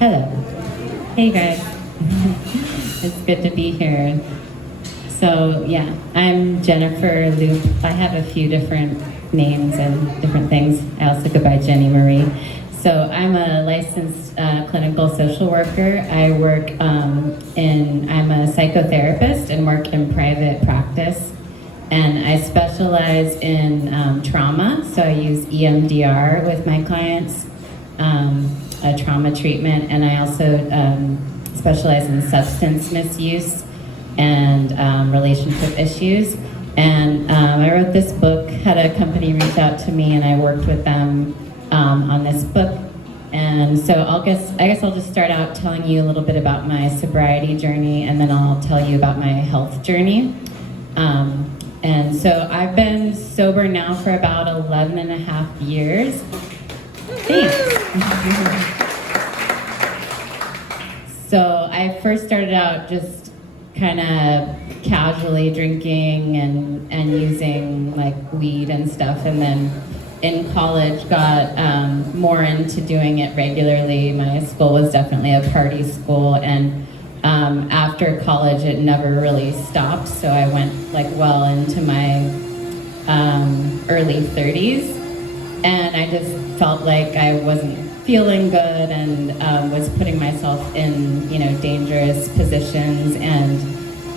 Hello. Hey guys. It's good to be here. So yeah, I'm Jennifer Leupp. I have a few different names and different things. I also go by Jeni Marie. So I'm a licensed clinical social worker. I work I'm a psychotherapist and work in private practice. And I specialize in trauma. So I use EMDR with my clients, a trauma treatment. And I also specialize in substance misuse and relationship issues. And I wrote this book, had a company reach out to me, and I worked with them on this book. And so I guess I'll just start out telling you a little bit about my sobriety journey, and then I'll tell you about my health journey. And so I've been sober now for about 11 and a half years. Thanks. So I first started out just kind of casually drinking and using like weed and stuff, and then in college got more into doing it regularly. My school was definitely a party school, and after college it never really stopped, so I went like well into my early 30s, and I just felt like I wasn't feeling good and was putting myself in dangerous positions, and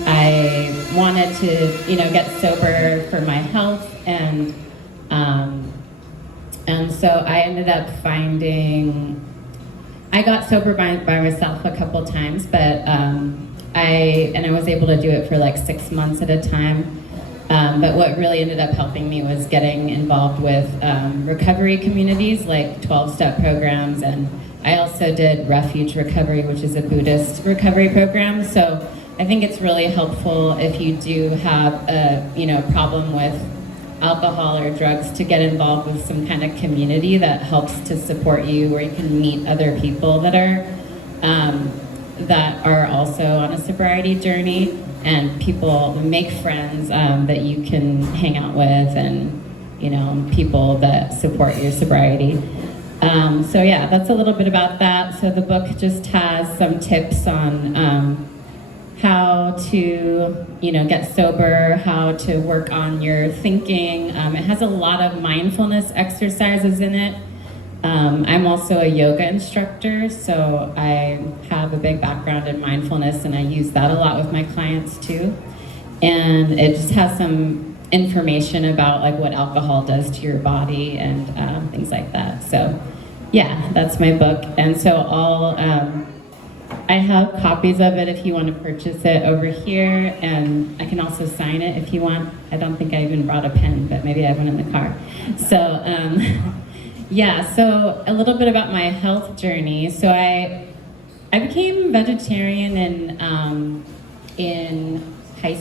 I wanted to get sober for my health, and so I ended up I got sober by myself a couple times, but I was able to do it for like 6 months at a time. But what really ended up helping me was getting involved with recovery communities like 12-step programs, and I also did Refuge Recovery, which is a Buddhist recovery program. So I think it's really helpful if you do have a problem with alcohol or drugs to get involved with some kind of community that helps to support you, where you can meet other people that are also on a sobriety journey, and people make friends that you can hang out with, and people that support your sobriety. So yeah, that's a little bit about that. So the book just has some tips on how to get sober, how to work on your thinking. It has a lot of mindfulness exercises in it. I'm also a yoga instructor, so I have a big background in mindfulness, and I use that a lot with my clients too. And it just has some information about like what alcohol does to your body and things like that. So yeah, that's my book. And so I have copies of it if you want to purchase it over here, and I can also sign it if you want. I don't think I even brought a pen, but maybe I have one in the car. So yeah, so a little bit about my health journey. So I became vegetarian in high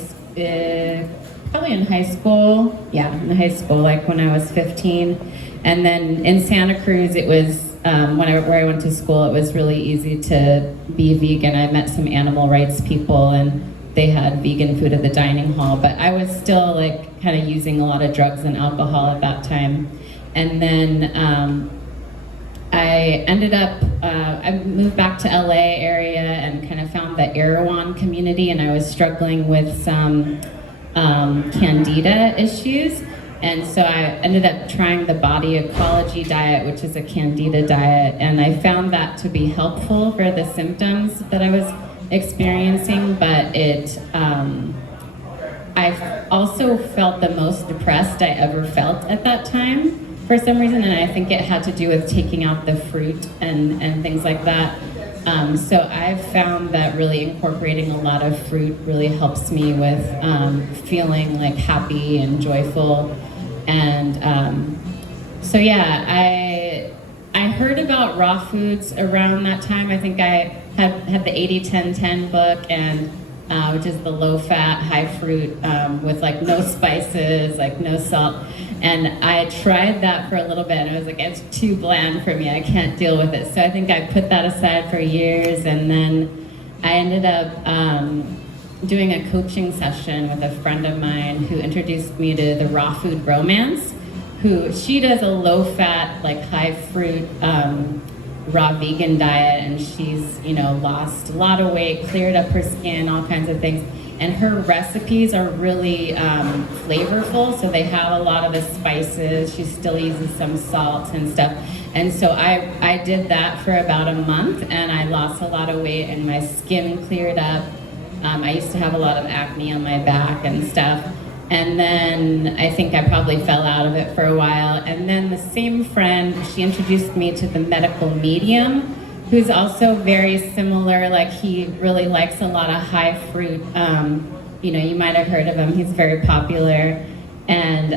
school. Yeah, in high school, like when I was 15. And then in Santa Cruz, it was where I went to school, it was really easy to be vegan. I met some animal rights people, and they had vegan food at the dining hall, but I was still like kind of using a lot of drugs and alcohol at that time. And then I ended up, I moved back to LA area and kind of found the Erewhon community, and I was struggling with some candida issues. And so I ended up trying the body ecology diet, which is a candida diet, and I found that to be helpful for the symptoms that I was experiencing, but I also felt the most depressed I ever felt at that time for some reason, and I think it had to do with taking out the fruit and things like that. So I've found that really incorporating a lot of fruit really helps me with feeling like happy and joyful. And so yeah, I heard about raw foods around that time. I think I had the 80-10-10 book, and which is the low-fat, high-fruit with like no spices, like no salt. And I tried that for a little bit, and I was like, it's too bland for me. I can't deal with it. So I think I put that aside for years, and then I ended up doing a coaching session with a friend of mine who introduced me to the Raw Food Romance, she does a low-fat, like high-fruit raw vegan diet, and she's, you know, lost a lot of weight, cleared up her skin, all kinds of things. And her recipes are really flavorful, so they have a lot of the spices. She still uses some salt and stuff. And so I did that for about a month, and I lost a lot of weight, and my skin cleared up. I used to have a lot of acne on my back and stuff. And then I think I probably fell out of it for a while. And then the same friend, she introduced me to the medical medium, who's also very similar. Like, he really likes a lot of high fruit. You know, you might have heard of him. He's very popular. And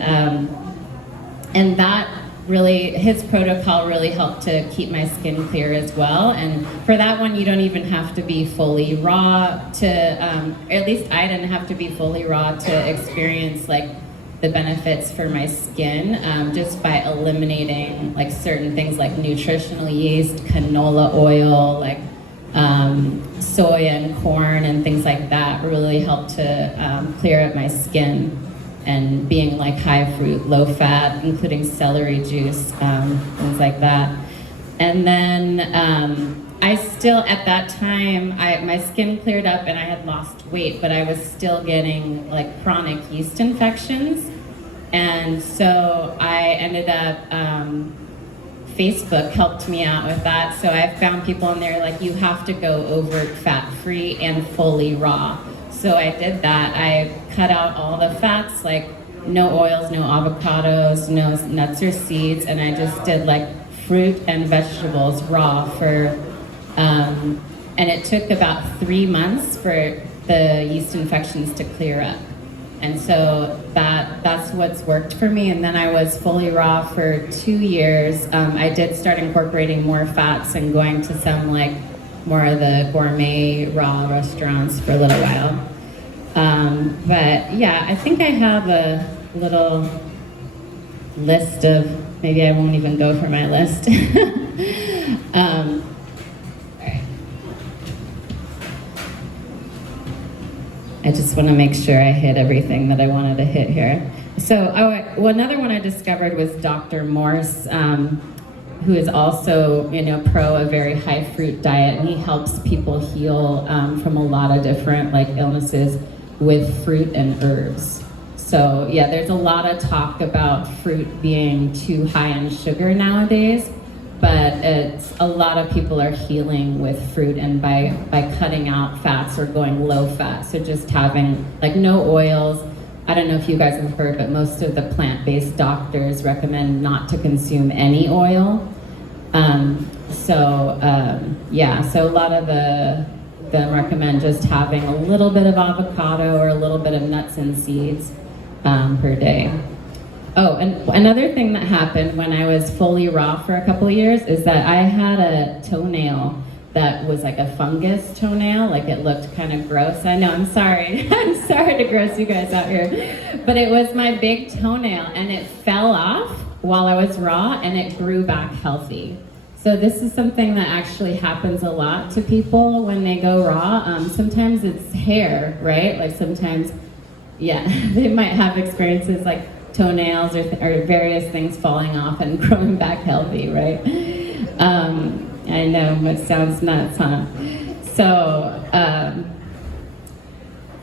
that really, his protocol really helped to keep my skin clear as well. And for that one, you don't even have to be fully raw to, at least I didn't have to be fully raw to experience like the benefits for my skin, just by eliminating like certain things like nutritional yeast, canola oil, like soy and corn and things like that really helped to clear up my skin. And being like high fruit, low fat, including celery juice, things like that. And then I still, at that time, my skin cleared up and I had lost weight, but I was still getting like chronic yeast infections. And so I ended up, Facebook helped me out with that. So I found people in there like, you have to go over fat-free and fully raw. So I did that. I cut out all the fats, like no oils, no avocados, no nuts or seeds, and I just did like fruit and vegetables raw for, and it took about 3 months for the yeast infections to clear up. And so that's what's worked for me. And then I was fully raw for 2 years. I did start incorporating more fats and going to some like more of the gourmet raw restaurants for a little while. But yeah, I think I have a little list of, maybe I won't even go for my list. All right. I just want to make sure I hit everything that I wanted to hit here. So another one I discovered was Dr. Morse, who is also, you know, pro a very high fruit diet, and he helps people heal from a lot of different like illnesses with fruit and herbs. So yeah, there's a lot of talk about fruit being too high in sugar nowadays, but it's a lot of people are healing with fruit, and by cutting out fats or going low fat. So just having like no oils. I don't know if you guys have heard, but most of the plant-based doctors recommend not to consume any oil. Yeah, so a lot of them recommend just having a little bit of avocado or a little bit of nuts and seeds per day. Oh, and another thing that happened when I was fully raw for a couple of years is that I had a toenail that was like a fungus toenail, like it looked kind of gross. I know, I'm sorry. I'm sorry to gross you guys out here. But it was my big toenail, and it fell off while I was raw, and it grew back healthy. So this is something that actually happens a lot to people when they go raw. Sometimes it's hair, right? Like sometimes, yeah, they might have experiences like toenails or various things falling off and growing back healthy, right? I know, it sounds nuts, huh? So,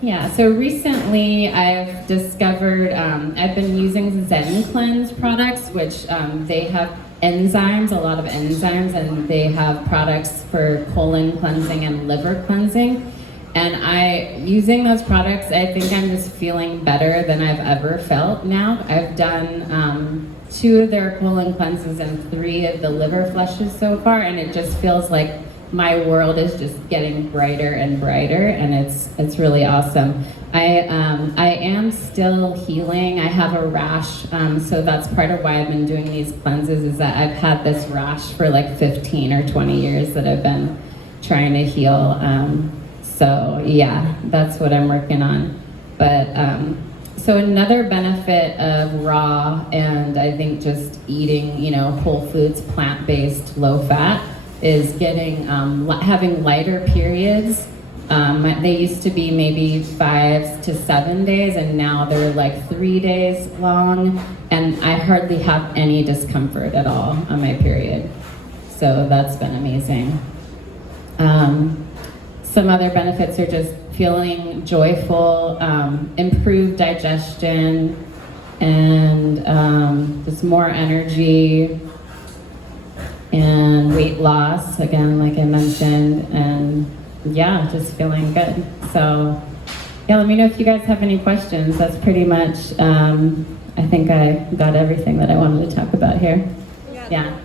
yeah, so recently I've discovered, I've been using Zen Cleanse products, which they have enzymes, a lot of enzymes, and they have products for colon cleansing and liver cleansing. And using those products, I think I'm just feeling better than I've ever felt now. I've done 2 of their colon cleanses and 3 of the liver flushes so far, and it just feels like my world is just getting brighter and brighter, and it's really awesome. I am still healing. I have a rash, so that's part of why I've been doing these cleanses, is that I've had this rash for like 15 or 20 years that I've been trying to heal. So yeah, that's what I'm working on. But so another benefit of raw, and I think just eating, you know, whole foods, plant-based, low fat, is getting having lighter periods. They used to be maybe 5 to 7 days, and now they're like 3 days long, and I hardly have any discomfort at all on my period. So so that's been amazing. Some other benefits are just feeling joyful, improved digestion, and just more energy, and weight loss, again, like I mentioned, and yeah, just feeling good. So yeah, let me know if you guys have any questions. That's pretty much, I think I got everything that I wanted to talk about here. Yeah.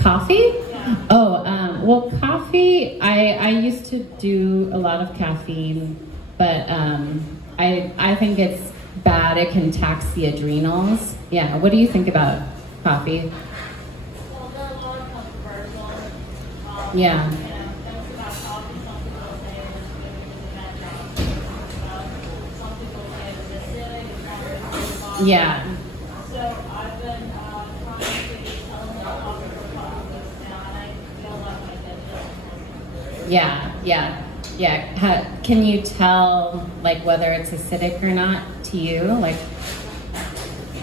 Coffee? Oh, well, coffee, I used to do a lot of caffeine, but I think it's bad. It can tax the adrenals. Yeah, what do you think about coffee? Well, there are a lot of controversial. Yeah. Things about coffee. Some people say it's good because it has caffeine. Some people say it's acidic, it's not good for the body. Yeah. So I've been trying to tell them that coffee for coffee now, and I feel like my digestion. Yeah. Can you tell, like, whether it's acidic or not to you? Like,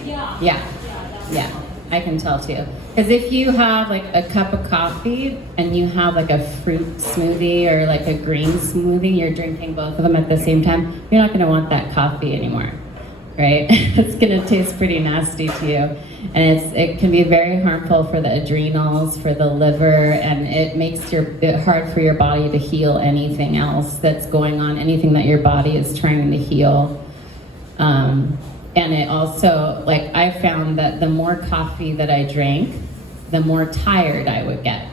yeah, I can tell too. Because if you have like a cup of coffee and you have like a fruit smoothie or like a green smoothie, you're drinking both of them at the same time, you're not going to want that coffee anymore, right? It's going to taste pretty nasty to you. And it can be very harmful for the adrenals, for the liver, and it makes it hard for your body to heal anything else that's going on, anything that your body is trying to heal. And it also, like, I found that the more coffee that I drank, the more tired I would get.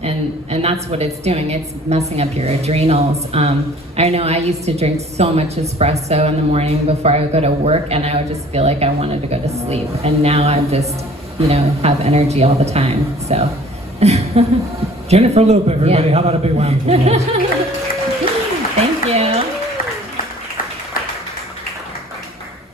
And that's what it's doing. It's messing up your adrenals. I know I used to drink so much espresso in the morning before I would go to work, and I would just feel like I wanted to go to sleep. And now I'm just, have energy all the time, so. Jennifer Leupp, everybody. Yeah. How about a big round of applause?